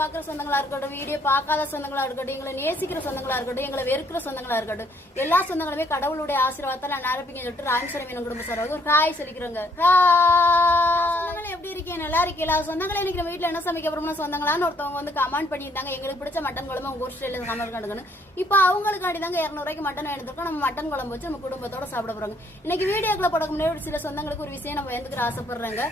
பாக்குற சொந்தங்களா இருக்கட்டும் வீடியோ பார்க்காத சொந்தங்களா இருக்கட்டும் எங்களை நேசிக்கிற சொந்தங்களா இருக்கட்டும் எங்களை வெறுக்கிற சொந்தங்களா இருக்கட்டும் எல்லா சொந்தங்களுமே கடவுளுடைய ஆசீர்வாதத்தால் நான் நிரப்பிங்க சொல்லிட்டு ராமேஸ்வரம் மீன் குடும்ப சார் ஒரு ஹாய் சொல்லிக்கிறோங்க. ஹாய். எப்படி இருக்கேன்? நல்லா இருக்கீங்களா? சொந்தங்களே இன்னைக்கு வீட்டில் வீட்டுல என்ன சமைக்க போறோம்னா சொந்தங்களான்னு ஒருத்தவங்க வந்து கமெண்ட் பண்ணியிருந்தாங்க. எங்களுக்கு பிடிச்ச மட்டன் குழம்பு உங்க ஊர் ஸ்டைல சமையல் கண்டுக்கணும். இப்போ அவங்களுக்காண்டி தாங்க இரநூறுவாய்க்கு மட்டன் எடுத்துருக்கோம் நம்ம மட்டன் குழம்பு வச்சு நம்ம குடும்பத்தோட சாப்பிட போறோங்க. இன்னைக்கு வீடியோக்குள்ள போடக்கு முன்னாடி ஒரு சில சொந்தங்களுக்கு ஒரு விஷயம் நம்ம வந்துக்கிற ஆசைப்படுறாங்க.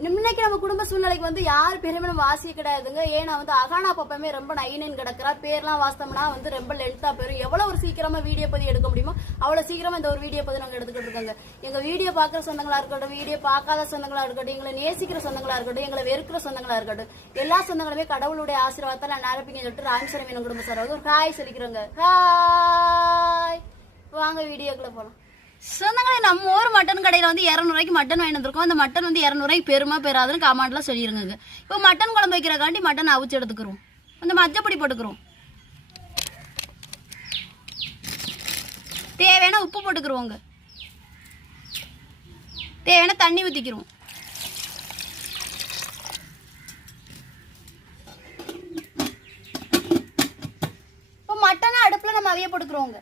இன்னைக்கு நம்ம குடும்ப சூழ்நிலைக்கு வந்து யார் பேருமே நம்ம வாசிய கிடையாதுங்க. ஏன்னா வந்து அகானா பாப்பமே ரொம்ப நைனின் கிடக்குறா. பேர்லாம் வாசித்தோம்னா வந்து ரொம்ப லெல்த்தா போயிடும் எவ்வளவு ஒரு சீக்கிரமா வீடியோ பதிவு எடுக்க முடியுமோ அவ்வளவு சீக்கிரமா இந்த ஒரு வீடியோ பதிவு நாங்க எடுத்துக்கிட்டு இருக்கோங்க. எங்க வீடியோ பாக்குற சொந்தங்களா இருக்கட்டும் வீடியோ பார்க்காத சொந்தங்களா இருக்கட்டும் எங்களை நேசிக்கிற சொந்தங்களா இருக்கட்டும் எங்களை வெறுக்கிற சொந்தங்களா இருக்கட்டும் எல்லா சொந்தங்களுமே கடவுளுடைய ஆசீர்வாதத்தை நான் நிரப்பிங்க சொல்லிட்டு ராமேஸ்வரம் என் குடும்ப சார் ஒரு ஹாய் சொல்லிக்கிறோங்க. ஹாய். வாங்க வீடியோக்குள்ள போலாம். சொந்தங்களே நம்ம ஊர் மட்டன் கடையில் வந்து இரநூறுவாய்க்கு மட்டன் வாங்கிட்டு வந்திருக்கோம். அந்த மட்டன் வந்து இரநூறுவாய்க்கு பெருமா பெறாதுன்னு கமெண்ட்ல சொல்லிடுங்க இப்போ மட்டன் குழம்பு வைக்கிறக்காண்டி மட்டன் அவிச்சு எடுத்துக்கிறோம். அந்த மஞ்சப்பொடி போட்டுக்கிறோம். தேவையான உப்பு போட்டுக்கிறோங்க தேவையான தண்ணி ஊற்றிக்கிறோம் இப்போ மட்டனை அடுப்பில் நம்ம அவிய போட்டுக்கிறோங்க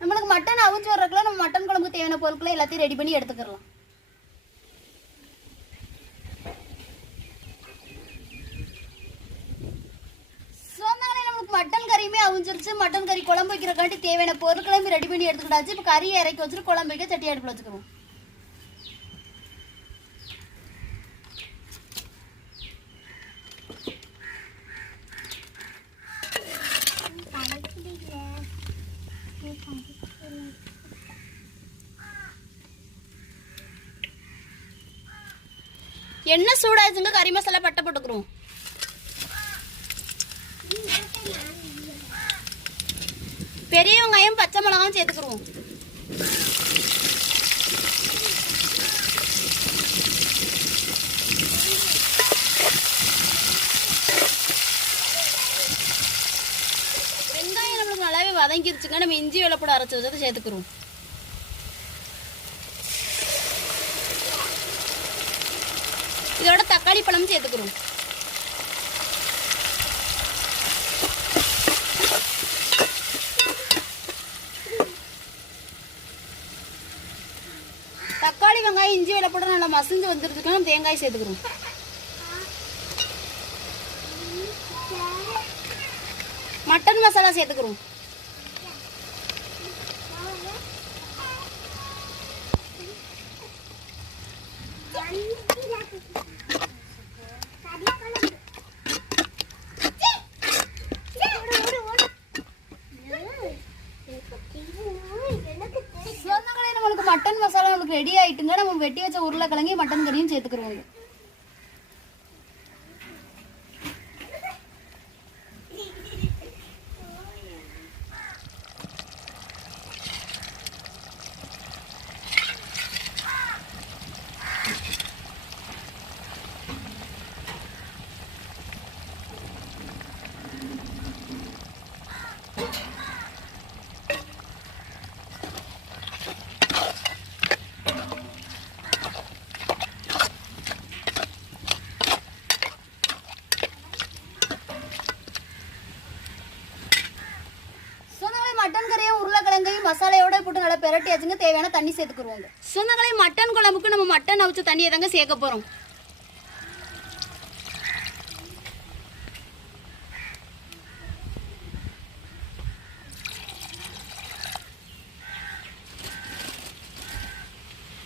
நம்மளுக்கு மட்டன் அவிச்சு வர்றதுக்குள்ள நம்ம மட்டன் குழம்பு தேவையான பொருட்களை எல்லாத்தையும் ரெடி பண்ணி எடுத்துக்கிறலாம். மட்டன் கறியுமே அவிஞ்சிருச்சு. மட்டன் கறி குழம்பு வைக்கிறக்காண்டி தேவையான பொருட்களையும் ரெடி பண்ணி எடுத்துக்கிட்டாச்சு. இப்போ கறி இறக்கி வச்சுட்டு குழம்பு வைக்க சட்டி அடுப்பில் வச்சுக்கணும் என்ன சூடாச்சுங்க கறி மசாலா பட்டை போட்டுக்கிறோம். பெரிய வெங்காயம் பச்சை மிளகாயும் சேர்த்துக்கிறோம். வெங்காயம் நம்மளுக்கு நல்லாவே வதங்கிருச்சுங்க. நம்ம இஞ்சி வெள்ளப்பட அரைச்சி வச்சதை சேர்த்துக்கிறோம். தக்காளி பழம் சேர்த்துக்கிறோம். தக்காளி வெங்காயம் இஞ்சி வெள்ளப்பட நல்லா மசிஞ்சு வந்துருச்சுக்கு நம்ம தேங்காய் சேர்த்துக்கிறோம். மட்டன் மசாலா சேர்த்துக்கிறோம். சொந்தங்களே நம்மளுக்கு மட்டன் மசாலா நம்மளுக்கு ரெடி ஆயிட்டுங்க. நம்ம வெட்டி வச்ச உருளைக்கிழங்கு மட்டன் கறியும் சேர்த்துக்கிறோம் சொந்தங்களே மட்டன் கறியும் உருளைக்கிழங்கையும் மசாலையோட போட்டு தேவையான தண்ணி சேர்த்துக்குருவோங்க. சொந்தங்களே மட்டன் குழம்புக்கு நம்ம மட்டன் அவிச்ச தண்ணியை தாங்க சேர்க்க போறோம்.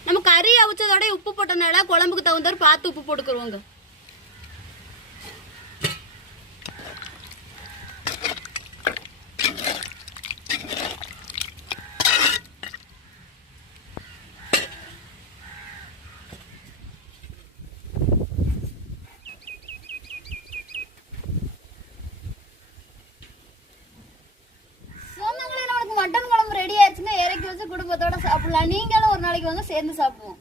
நம்ம கறி அவிச்சதோட உப்பு போட்டனால குழம்புக்கு தகுந்தாரு பார்த்து உப்பு போட்டுக்குருவோங்க சொந்தங்களே நம்மளுக்கு மட்டன் குழம்பு ரெடி ஆயிடுச்சுங்க இறக்கி வச்சு குடும்பத்தோட சாப்பிடலாம். நீங்களும் ஒரு நாளைக்கு வாங்க சேர்ந்து சாப்பிடுவோம்.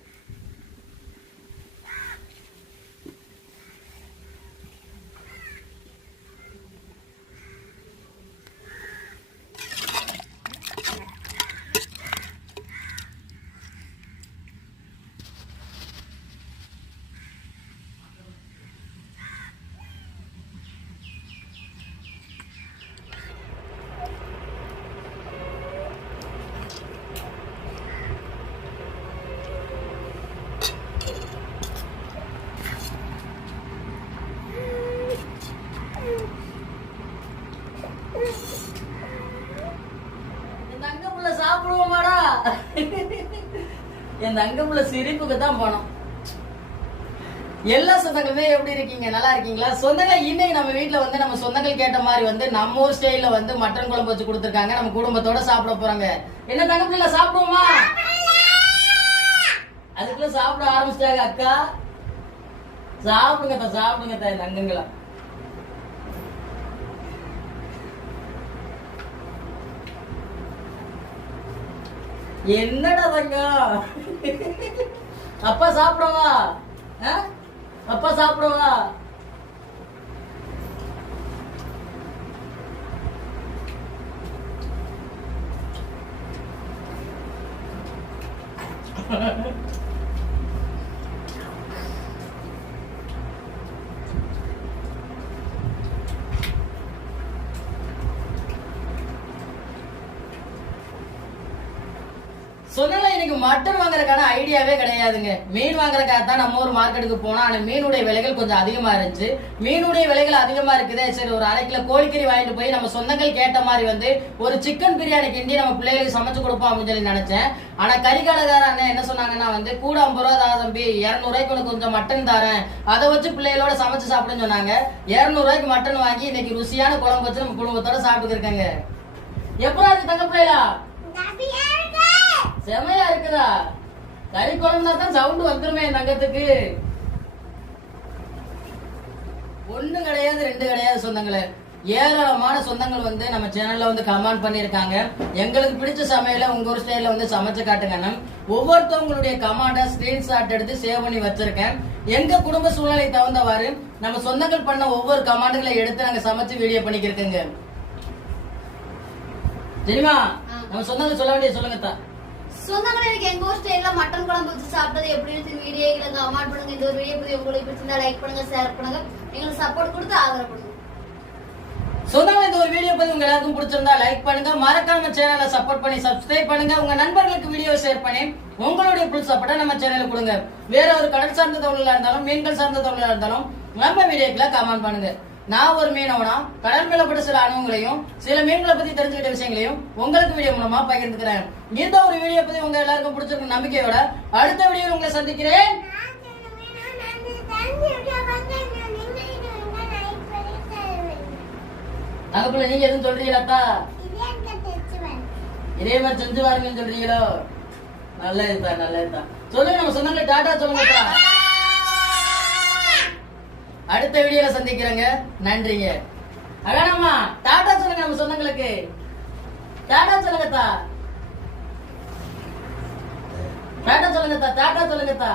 என் தங்கப்புல சிரிப்புக்கு தான் போனோம். எல்லா சொந்தங்களுமே எப்படி இருக்கீங்க? நல்லா இருக்கீங்களா? சொந்தங்கள் இன்னைக்கு நம்ம வீட்டில் வந்து நம்ம சொந்தங்கள் கேட்ட மாதிரி வந்து நம்ம ஊர் ஸ்டைல்ல வந்து மட்டன் குழம்பு வச்சு கொடுத்துருக்காங்க. நம்ம குடும்பத்தோட சாப்பிட போறாங்க. என்ன தங்கப்புல சாப்பிடுவோமா? அதுக்குள்ள சாப்பிட ஆரம்பிச்சிட்டாங்க அக்கா. சாப்பிடுங்க சாப்பிடுங்க என் தங்கங்களா. என்னடா தங்கம் அப்பா சாப்பிடவா? அப்பா சாப்பிடவா? சொன்னல எனக்கு மட்டன் வாங்குறதுக்கான ஐடியாவே கிடையாதுங்க. மீன் வாங்குறதுக்காக தான் நம்ம ஊர் மார்க்கெட்டுக்கு போனோம். ஆனா மீனுடைய விலைகள் கொஞ்சம் அதிகமா இருந்துச்சு. மீனுடைய விலைகள் அதிகமா இருக்குதே சரி ஒரு அரை கிலோ கோழிக்கறி வாங்கிட்டு போய் நம்ம சொந்தங்கள் கேட்ட மாதிரி வந்து ஒரு சிக்கன் பிரியாணி கிண்டி நம்ம பிள்ளைகளுக்கு சமைச்சு கொடுப்போம் அப்படின்னு சொல்லி நினைச்சேன். ஆனா கறிக்கடைக்கார அண்ணன் என்ன சொன்னாங்கன்னா வந்து கூட ஐம்பது ரூபா தான் தம்பி இரநூறுவாய்க்கு உனக்கு கொஞ்சம் மட்டன் தரேன். அதை வச்சு பிள்ளைகளோட சமைச்சு சாப்பிடுன்னு சொன்னாங்க. இரநூறுவாய்க்கு மட்டன் வாங்கி இன்னைக்கு ருசியான குழம்பு வச்சு நம்ம குடும்பத்தோட சாப்பிட்டு இருக்கேங்க எப்படா இருக்கு தங்க பிள்ளைகளா? செமையா இருக்குதா கறி குழம்புனா தான் சவுண்ட் வந்துருமே என் தங்கத்துக்கு. ஒண்ணு கிடையாது ரெண்டு கிடையாது சொந்தங்களே. ஏராளமான சொந்தங்கள் வந்து நம்ம சேனல்ல வந்து கமெண்ட் பண்ணிருக்காங்க எங்களுக்கு பிடிச்ச சமையல உங்க ஒரு ஸ்டைல வந்து சமைச்சு காட்டுங்கன்னு ஒவ்வொருத்தவங்களுடைய கமாண்டை ஸ்கிரீன்ஷாட் எடுத்து சேவ் பண்ணி வச்சிருக்கேன். எங்க குடும்ப சூழ்நிலை தகுந்தவாறு நம்ம சொந்தங்கள் பண்ண ஒவ்வொரு கமாண்டுகளை எடுத்து நாங்க சமைச்சு வீடியோ பண்ணிக்கிருக்கோங்க. தெரியுமா? நம்ம சொந்தங்கள் சொல்ல வேண்டிய சொல்லுங்க தா சொந்தங்களே எனக்கு எங்க ஊர் ஸ்டைல மட்டன் குழம்பு வச்சு சாப்பிட்டது எப்படி இருக்கு? இல்லை கமெண்ட் பண்ணுங்க. இந்த ஒரு வீடியோ பத்தி உங்களுக்கு பிடிச்சிருந்தா லைக் பண்ணுங்க ஷேர் பண்ணுங்க. எங்களுக்கு சப்போர்ட் கொடுத்து ஆதரவு பண்ணுங்க சொந்தங்கள் இந்த ஒரு வீடியோ பத்தி உங்க எல்லாருக்கும் பிடிச்சிருந்தா லைக் பண்ணுங்க. மறக்காம சேனலை சப்போர்ட் பண்ணி சப்ஸ்கிரைப் பண்ணுங்க. உங்க நண்பர்களுக்கு வீடியோ ஷேர் பண்ணி உங்களுடைய புல் சப்போர்ட்டா நம்ம சேனலுக்கு கொடுங்க. வேற ஒரு கடல் சார்ந்த தொழிலா இருந்தாலும் மீன்கள் சார்ந்த தொழிலா இருந்தாலும் நம்ம வீடியோக்குள்ள கமெண்ட் பண்ணுங்க. நான் ஒரு மீனவனா கடல் மேல பட்ட சில அனுபவங்களையும் சில மீன்களை பத்தி தெரிஞ்சுக்கிட்ட விஷயங்களையும் உங்களுக்கு வீடியோ மூலமா பகிர்ந்துக்கிறேன். இந்த ஒரு வீடியோ பத்தி உங்க எல்லாருக்கும் பிடிச்சிருக்க நம்பிக்கையோட அடுத்த வீடியோ உங்களை சந்திக்கிறேன். அதுக்குள்ள நீங்க எதுவும் சொல்றீங்களாப்பா இதே மாதிரி செஞ்சு பாருங்கன்னு சொல்றீங்களோ? நல்லதுதான் நல்லதுதான். சொல்லுங்க நம்ம சொன்னாங்க டாட்டா சொல்லுங்கப்பா அடுத்த வீடியோல சந்திக்கிறேங்க. நன்றிங்க. அழகம்மா டாடா சொல்லுங்க நம்ம சொந்தங்களுக்கு. டாடா சொல்லுங்க தா. டாடா சொல்லுங்க தா டாடா சொல்லுங்க தா.